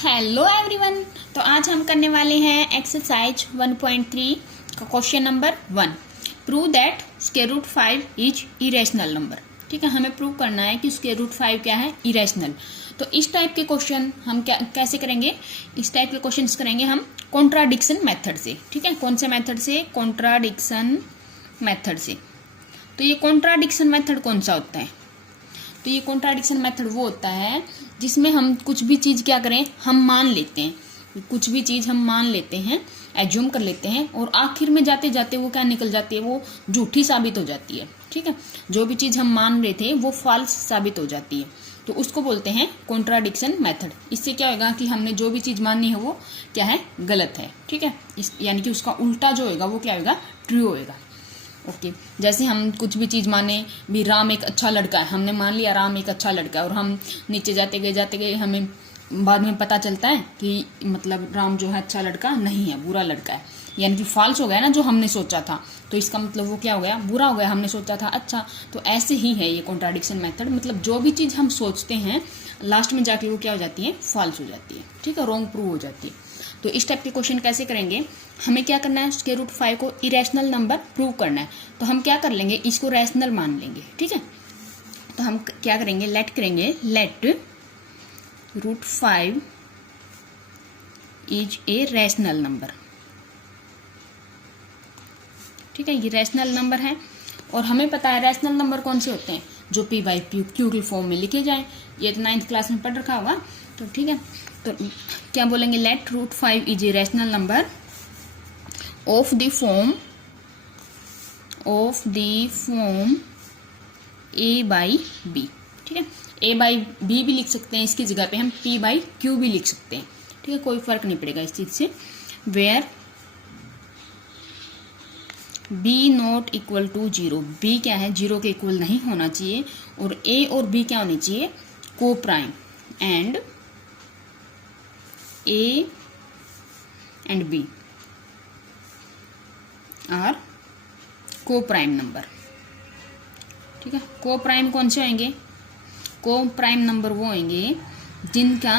Hello everyone. तो आज हम करने वाले हैं एक्सरसाइज 1.3 का question number 1। Prove that square root 5 is irrational number. ठीक है, हमें प्रूव करना है कि स्क्वायर रूट 5 क्या है, इरेशनल। तो इस टाइप के क्वेश्चन हम कैसे करेंगे, इस टाइप के क्वेश्चन करेंगे हम कॉन्ट्राडिक्शन मेथड से। ठीक है, कौन से मेथड से? कॉन्ट्राडिक्शन मेथड से। तो ये कॉन्ट्राडिक्शन मेथड कौन सा होता है? तो ये कॉन्ट्राडिक्शन मेथड वो होता है जिसमें हम कुछ भी चीज़ क्या करें, हम मान लेते हैं, कुछ भी चीज़ हम मान लेते हैं, एज्यूम कर लेते हैं, और आखिर में जाते जाते वो क्या निकल जाती है, वो झूठी साबित हो जाती है। ठीक है, जो भी चीज़ हम मान रहे थे वो फॉल्स साबित हो जाती है, तो उसको बोलते हैं कॉन्ट्राडिक्शन मेथड। इससे क्या होगा कि हमने जो भी चीज़ माननी है वो क्या है, गलत है। ठीक है, यानी कि उसका उल्टा जो होगा वो क्या होगा, ट्रू होएगा। ओके, जैसे हम कुछ भी चीज़ माने भी, राम एक अच्छा लड़का है, हमने मान लिया राम एक अच्छा लड़का है, और हम नीचे जाते गए हमें बाद में पता चलता है कि मतलब राम जो है अच्छा लड़का नहीं है, बुरा लड़का है, यानी कि फॉल्स हो गया ना जो हमने सोचा था। तो इसका मतलब वो क्या हो गया, बुरा हो गया, हमने सोचा था अच्छा। तो ऐसे ही है ये कॉन्ट्राडिक्शन मेथड, मतलब जो भी चीज़ हम सोचते हैं लास्ट में जाके वो क्या हो जाती है, फॉल्स हो जाती है। ठीक है, रॉन्ग प्रूव हो जाती है। तो इस टाइप के क्वेश्चन कैसे करेंगे, हमें क्या करना है, स्क्वायर रूट 5 को इरेशनल नंबर प्रूव करना है। तो हम क्या कर लेंगे, इसको रैशनल मान लेंगे। ठीक है, तो हम क्या करेंगे, let root 5 is a rational number. ठीक है, ये रैशनल नंबर है, और हमें पता है रैशनल नंबर कौन से होते हैं, जो पी बाई क्यू की फॉर्म में लिखे जाएं। ये तो 9th क्लास में पढ़ रखा होगा। तो ठीक है, तो क्या बोलेंगे, let root 5 is a rational number of the form a by b. ठीक है, ए बाई बी भी लिख सकते हैं, इसकी जगह पे हम पी बाई क्यू भी लिख सकते हैं। ठीक है, कोई फर्क नहीं पड़ेगा इस चीज से। Where b not equal to 0, b क्या है, 0 के इक्वल नहीं होना चाहिए, और ए और बी क्या होनी चाहिए, coprime, and a and b are coprime number. ठीक है, को प्राइम कौन से होंगे, को प्राइम नंबर वो होंगे जिनका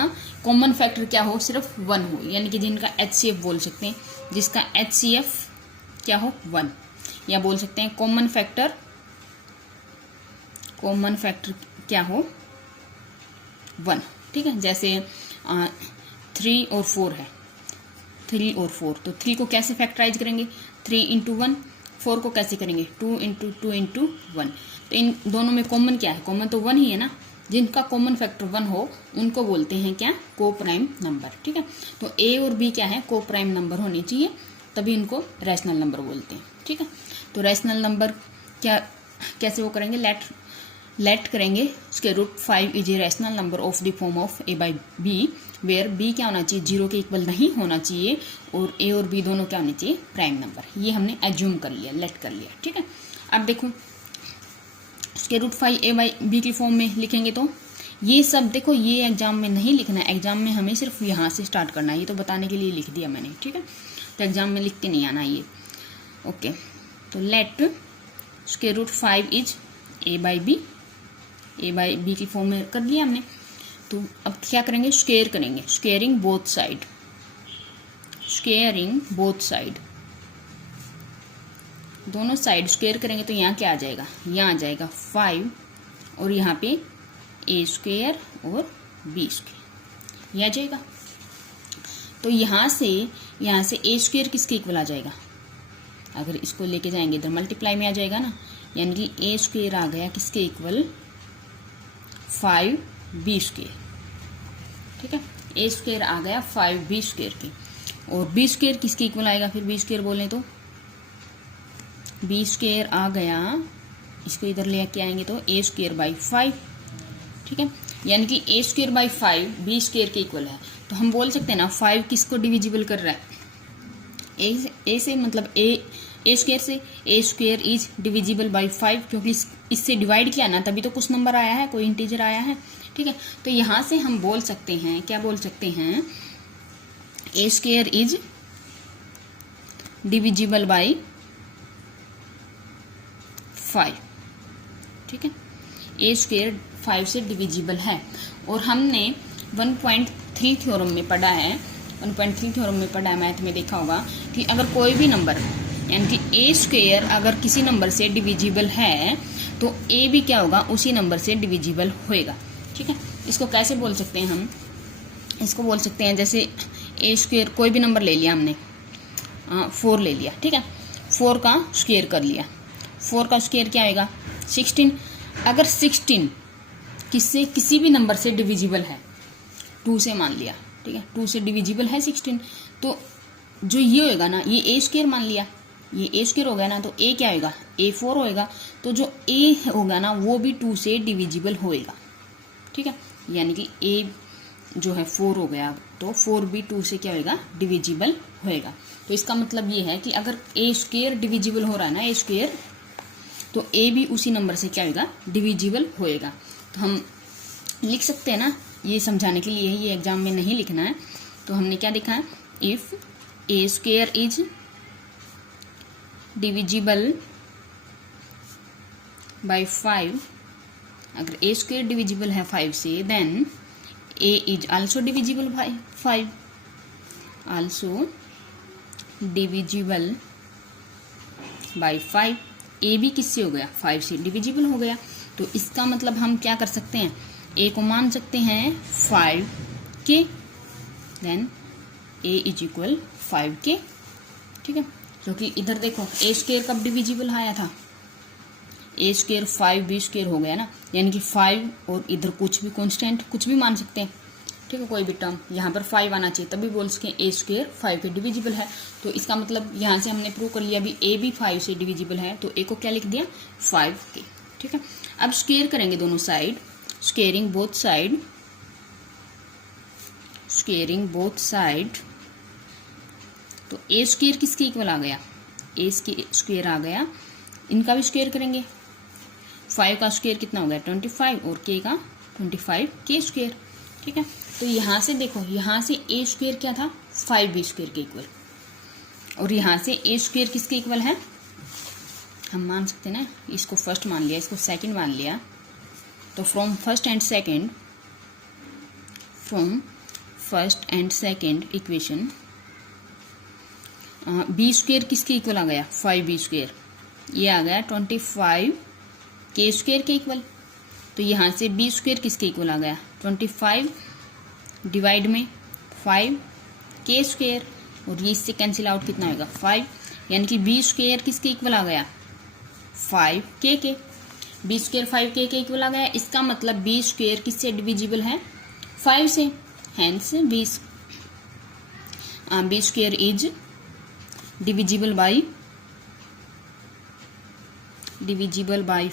कॉमन फैक्टर क्या हो, सिर्फ 1 हो, यानी कि जिनका HCF बोल सकते हैं, जिसका HCF क्या हो, 1, या बोल सकते हैं कॉमन फैक्टर क्या हो, 1। ठीक है, जैसे 3 और 4 है, 3 और 4, तो 3 को कैसे फैक्टराइज करेंगे, 3 इंटू 1, 4 को कैसे करेंगे, 2 इंटू 2 इंटू 1। तो इन दोनों में कॉमन क्या है, कॉमन तो 1 ही है ना। जिनका कॉमन फैक्टर 1 हो उनको बोलते हैं क्या, को प्राइम नंबर। ठीक है, तो ए और बी क्या है, को प्राइम नंबर होनी चाहिए, तभी इनको रैशनल नंबर बोलते हैं। ठीक है, तो रैशनल नंबर क्या कैसे वो करेंगे, लेट करेंगे square root 5 is a rational number of the form of a by b, where b क्या होना चाहिए, 0 के इक्वल नहीं होना चाहिए, और ए और बी दोनों क्या होने चाहिए, प्राइम नंबर। ये हमने एज्यूम कर लिया, लेट कर लिया। ठीक है, अब देखो square root 5 a by b की फॉर्म में लिखेंगे तो ये सब देखो, ये एग्जाम में नहीं लिखना है, एग्जाम में हमें सिर्फ यहाँ से स्टार्ट करना है, ये तो बताने के लिए लिख दिया मैंने। ठीक है, तो एग्जाम में लिख के नहीं आना ये। ओके, तो let square root 5 is a by b की फॉर्म में कर लिया हमने। तो अब क्या करेंगे, स्क्वायर करेंगे, स्क्वेयरिंग बोथ साइड, दोनों साइड स्क्वायर करेंगे। तो यहाँ क्या आ जाएगा, यहाँ आ जाएगा 5, और यहाँ पे ए स्क्वायर और बी स्क्वायर, ये आ जाएगा। तो यहाँ से ए स्क्वायर किसके इक्वल आ जाएगा, अगर इसको लेके जाएंगे इधर मल्टीप्लाई में आ जाएगा ना, यानी कि ए स्क्वायर आ गया किसके इक्वल, 5b स्क्वायर। ठीक है, ए स्क्वायर आ गया 5b स्क्वायर के, और बी स्क्वायर किसके इक्वल आएगा, फिर बी स्क्वायर बोलें तो बी स्क्वायर आ गया, इसको इधर ले के आएंगे तो ए स्क्वायर बाई 5। ठीक है, यानी कि ए स्क्वायर बाई 5 बी स्क्वायर के इक्वल है। तो हम बोल सकते हैं ना 5 किसको डिविजिबल कर रहा है, ए से, मतलब ए स्क्वायर से, ए स्क्वायर इज डिविजिबल बाई 5, क्योंकि इससे डिवाइड किया ना तभी तो कुछ नंबर आया है, कोई इंटीजर आया है। ठीक है, तो यहाँ से हम बोल सकते हैं, क्या बोल सकते हैं, ए स्क्वायर इज डिविजिबल बाई 5। ठीक है, ए स्क्वायर 5 से डिविजिबल है, और हमने 1.3 1.3 थ्योरम में पढ़ा है, 1.3 थ्योरम में पढ़ा है, मैथ में देखा होगा कि अगर कोई भी नंबर यानी कि ए स्क्वायर अगर किसी नंबर से डिविजिबल है तो ए भी क्या होगा, उसी नंबर से डिविजिबल होएगा। ठीक है, इसको कैसे बोल सकते हैं हम, इसको बोल सकते हैं जैसे ए स्क्वायर कोई भी नंबर ले लिया हमने, 4 ले लिया, ठीक है, 4 का स्क्वायर कर लिया, 4 का स्क्वायर क्या आएगा 16। अगर 16 किसी भी नंबर से डिविजिबल है, 2 से मान लिया, ठीक है, 2 से डिविजिबल है 16, तो जो ये होएगा ना, ये ए स्क्वायर मान लिया, ये ए स्क्वायर हो गया ना, तो ए क्या होएगा A4 होएगा, तो जो ए होगा ना वो भी 2 से डिविजिबल होएगा। ठीक है, यानी कि ए जो है 4 हो गया, तो 4 भी 2 से क्या होएगा डिविजिबल होएगा। तो इसका मतलब ये है कि अगर ए स्क्वायर डिविजिबल हो रहा है ना, ए स्क्वायर, तो ए भी उसी नंबर से क्या होएगा डिविजिबल होएगा। तो हम लिख सकते हैं ना, ये समझाने के लिए ये एग्जाम में नहीं लिखना है, तो हमने क्या लिखा है, if a square is divisible by 5, अगर ए स्क्वायर डिविजिबल है 5 से, then a is also divisible by 5, also divisible by 5। A भी किससे हो गया 5 से डिविजिबल हो गया, तो इसका मतलब हम क्या कर सकते हैं, ए को मान सकते हैं 5 के, देन ए इज इक्वल 5 के। ठीक है, क्योंकि इधर देखो ए स्क्वायर कब डिविजिबल आया था, ए स्क्वायर 5 बी स्क्वायर हो गया ना, यानी कि 5 और इधर कुछ भी कांस्टेंट कुछ भी मान सकते हैं। ठीक है, कोई भी टर्म यहाँ पर 5 आना चाहिए तभी बोल सके ए स्क्वायर 5 के डिविजिबल है। तो इसका मतलब यहाँ से हमने प्रूव कर लिया भी ए भी 5 से डिविजिबल है, तो ए को क्या लिख दिया 5 के। ठीक है, अब स्क्वायर करेंगे दोनों side, squaring both side, squaring both side, तो ए स्क्वायर किसके इक्वल आ गया, ए स्क्वायर आ गया, इनका भी स्क्वायर करेंगे, 5 का स्क्वायर कितना हो गया 25 और के का 25 के स्क्वायर। ठीक है, तो यहाँ से देखो, यहाँ से ए स्क्वायर क्या था 5 बी स्क्वायर के इक्वल, और यहाँ से ए स्क्वायर किसके इक्वल है, हम मान सकते हैं ना, इसको फर्स्ट मान लिया, इसको सेकंड मान लिया, तो from first and second equation b square किसके इक्वल आ गया 5 बी स्क्वायर, ये आ गया 25 के स्क्वायर के इक्वल। तो यहाँ से बी स्क्वायर किसके इक्वल आ गया 25 डिवाइड में 5 के स्क्वायर, और ये इससे कैंसिल आउट कितना होगा 5, यानी कि बी स्क्वायर किसके इक्वल आ गया 5 के, बी स्क्वायर 5 के इक्वल आ गया। इसका मतलब बी स्क्वायर किससे डिविजिबल है 5 से, hence b square is divisible by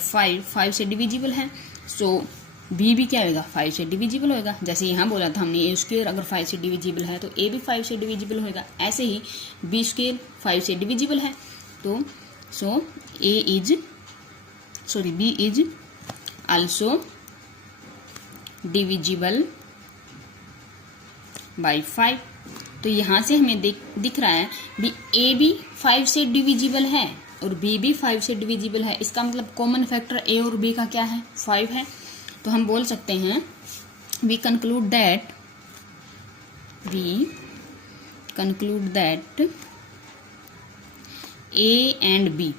5 से डिविजिबल है, सो बी भी क्या होगा 5 से डिविजिबल होगा। जैसे यहाँ बोला था हमने ए स्क्वायर अगर 5 से डिविजिबल है तो ए भी 5 से डिविजिबल होगा, ऐसे ही बी स्क्वायर 5 से डिविजिबल है, तो so B is also divisible by 5। तो यहाँ से हमें दिख रहा है भी ए भी 5 से डिविजिबल है और बी भी 5 से डिविजिबल है, इसका मतलब कॉमन फैक्टर ए और बी का क्या है 5 है। तो हम बोल सकते हैं we conclude that a and b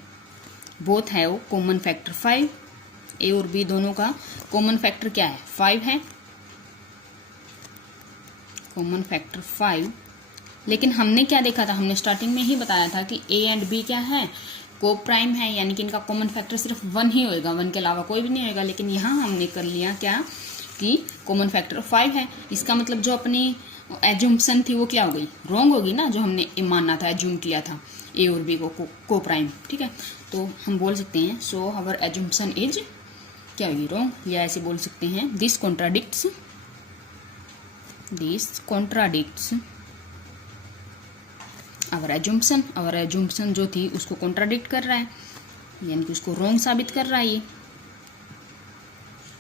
both have common factor 5, a और बी दोनों का कॉमन फैक्टर क्या है 5 है, कॉमन फैक्टर 5। लेकिन हमने क्या देखा था, हमने स्टार्टिंग में ही बताया था कि ए एंड बी क्या है को प्राइम है, यानी कि इनका कॉमन फैक्टर सिर्फ 1 ही होएगा, 1 के अलावा कोई भी नहीं होएगा। लेकिन यहाँ हमने कर लिया क्या कि कॉमन फैक्टर 5 है, इसका मतलब जो अपनी एज्यूम्पशन थी वो क्या हो गई रॉन्ग होगी ना, जो हमने मानना था एज्यूम किया था ए और बी को प्राइम। ठीक है, तो हम बोल सकते हैं सो आवर एज्यूम्पशन इज क्या होगी रॉन्ग, या ऐसे बोल सकते हैं दिस कॉन्ट्राडिक्ट्स आवर एज्यूम्पशन जो थी उसको कॉन्ट्राडिक्ट कर रहा है, यानी कि उसको रॉन्ग साबित कर रहा है ये।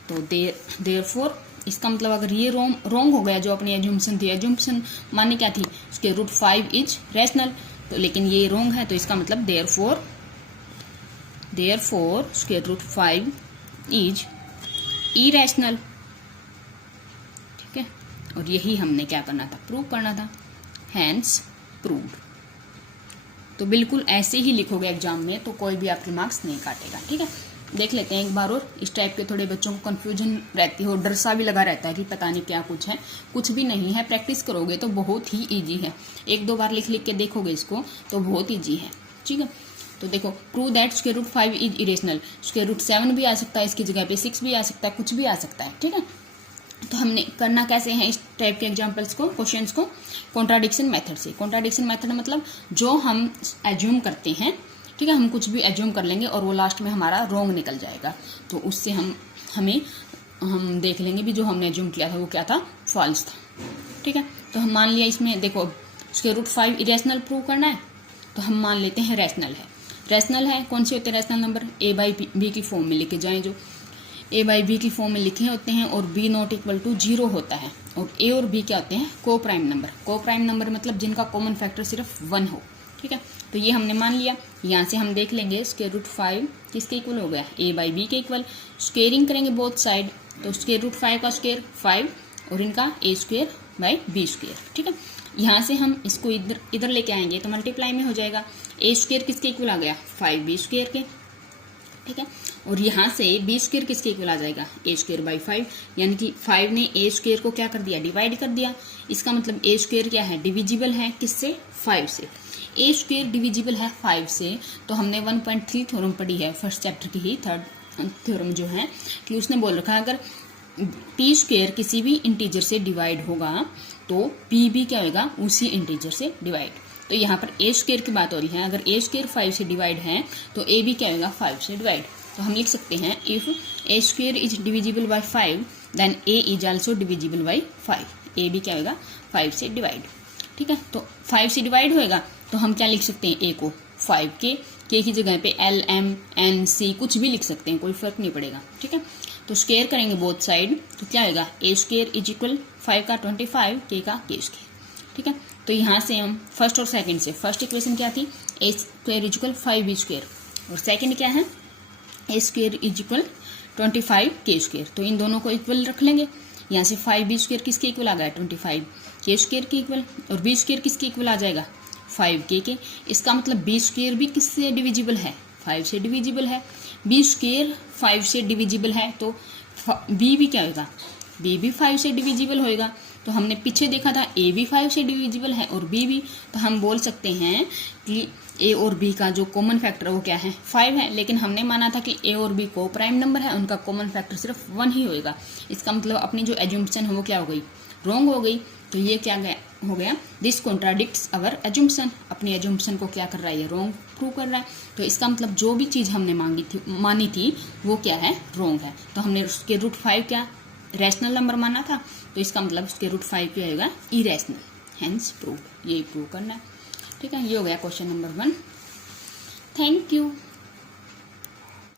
तो देयरफॉर इसका मतलब अगर ये रॉन्ग हो गया, जो अपनी एज्यूम्पशन थी, एज्यूम्पशन माने क्या थी उसके रूट 5 इज रैशनल, तो लेकिन ये रॉन्ग है, तो इसका मतलब therefore square root 5 is irrational. ठीक है, और यही हमने क्या करना था, प्रूव करना था, हैंस प्रूव्ड। तो बिल्कुल ऐसे ही लिखोगे एग्जाम में तो कोई भी आपके मार्क्स नहीं काटेगा। ठीक है, देख लेते हैं एक बार और। इस टाइप के थोड़े बच्चों को कन्फ्यूजन रहती है और डर सा भी लगा रहता है कि पता नहीं क्या कुछ है, कुछ भी नहीं है। प्रैक्टिस करोगे तो बहुत ही ईजी है, एक दो बार लिख लिख के देखोगे इसको तो बहुत ईजी है। ठीक है, तो देखो, prove that square root 5 is irrational. Square root 7 भी आ सकता है, इसकी जगह पे 6 भी आ सकता है, कुछ भी आ सकता है। ठीक है, तो हमने करना कैसे है इस टाइप के एग्जाम्पल्स को, क्वेश्चंस को, कॉन्ट्राडिक्शन मेथड से। कॉन्ट्राडिक्शन मेथड मतलब जो हम एज्यूम करते हैं, ठीक है, हम कुछ भी एज्यूम कर लेंगे और वो लास्ट में हमारा रॉन्ग निकल जाएगा, तो उससे हम देख लेंगे भी जो हमने एज्यूम किया था वो क्या था, फॉल्स था। ठीक है, तो हम मान लिया इसमें, देखो स्क्वायर रूट 5 इरेशनल प्रूव करना है, तो हम मान लेते हैं रैशनल है। रैशनल है, कौन से होते हैं rational number, a by b की फॉर्म में लिखे जाएं, जो ए बाई बी की फॉर्म में लिखे होते हैं, और बी नॉट इक्वल टू 0 होता है, और ए और बी क्या होते हैं, को प्राइम नंबर। को प्राइम नंबर मतलब जिनका कॉमन फैक्टर सिर्फ 1 हो। ठीक है, तो ये हमने मान लिया। यहाँ से हम देख लेंगे स्क्वायर रूट 5 किसके इक्वल हो गया, ए बाई बी के इक्वल। स्क्वेयरिंग करेंगे बोथ साइड, तो स्क्वायर रूट 5 का स्क्वायर 5 और इनका ए स्क्वायर बाई बी स्क्वायर। ठीक है, यहाँ से हम इसको इधर लेके आएंगे तो मल्टीप्लाई में हो जाएगा। ए स्क्वायर किसके इक्वल आ गया, 5 बी स्क्वायर के। ठीक है, और यहाँ से बी स्क्वायर किसके इक्वल आ जाएगा, ए स्क्वायर बाई 5, यानी कि 5 ने ए स्क्वायर को क्या कर दिया, डिवाइड कर दिया। इसका मतलब ए स्क्वायर क्या है, डिविजिबल है किससे, 5 से। ए स्क्वायर डिविजिबल है 5 से, तो हमने 1.3 थ्योरम पढ़ी है फर्स्ट चैप्टर की ही, थर्ड थ्योरम जो है, कि उसने बोल रखा है अगर पी स्क्वायर किसी भी इंटीजर से डिवाइड होगा तो पी भी क्या होगा, उसी इंटीजर से डिवाइड। तो यहाँ पर ए स्क्वायर की बात हो रही है, अगर ए स्क्वायर 5 से डिवाइड है तो ए भी क्या होगा, 5 से डिवाइड। तो हम लिख सकते हैं if a square is divisible by 5 then a is also divisible by 5। A भी क्या होगा, 5 से डिवाइड। ठीक है, तो 5 से डिवाइड होएगा तो हम क्या लिख सकते हैं, ए को 5 के की जगह पे एल एम एन सी कुछ भी लिख सकते हैं, कोई फर्क नहीं पड़ेगा। ठीक है, तो स्क्वायर करेंगे बोथ साइड तो क्या होगा, ए स्क्वायर इज इक्वल 5 का 25, के का के स्क्वायर। ठीक है, तो यहाँ से हम फर्स्ट और सेकंड से, फर्स्ट इक्वेशन क्या थी, A square is equal 5 B square, और सेकंड क्या है, ए स्क्वायर इज इक्वल 25 के स्क्वायर। तो इन दोनों को इक्वल रख लेंगे। यहाँ से 5 बी स्क्वायर किसके इक्वल आ गया, 25 के स्क्वायर के इक्वल, और बी स्क्वायर किसके इक्वल आ जाएगा, 5 के। इसका मतलब बी स्क्वायर भी किससे डिविजिबल है, 5 से डिविजिबल है। बी स्क्वायर 5 से डिविजिबल है तो बी भी क्या होगा, बी भी 5 से डिविजिबल होएगा। तो हमने पीछे देखा था ए भी 5 से डिविजिबल है और बी भी, तो हम बोल सकते हैं कि ए और बी का जो कॉमन फैक्टर है वो क्या है, 5 है। लेकिन हमने माना था कि ए और बी को प्राइम नंबर है, उनका कॉमन फैक्टर सिर्फ 1 ही होएगा। इसका मतलब अपनी जो एज्यूम्पशन है वो क्या हो गई, रॉन्ग हो गई। तो ये क्या हो गया, दिस कॉन्ट्राडिक्ट्स अवर एज्यूम्पशन, अपनी एज्यूम्पशन को क्या कर रहा है, ये रॉन्ग प्रूव कर रहा है। तो इसका मतलब जो भी चीज़ हमने मानी थी वो क्या है, रॉन्ग है। तो हमने उसके रूट 5 क्या रैशनल नंबर माना था, तो इसका मतलब उसके रूट 5 क्या होगा, इरेशनल, हेंस प्रूव। ये प्रूव करना है। ठीक है, ये हो गया क्वेश्चन नंबर 1। Thank you.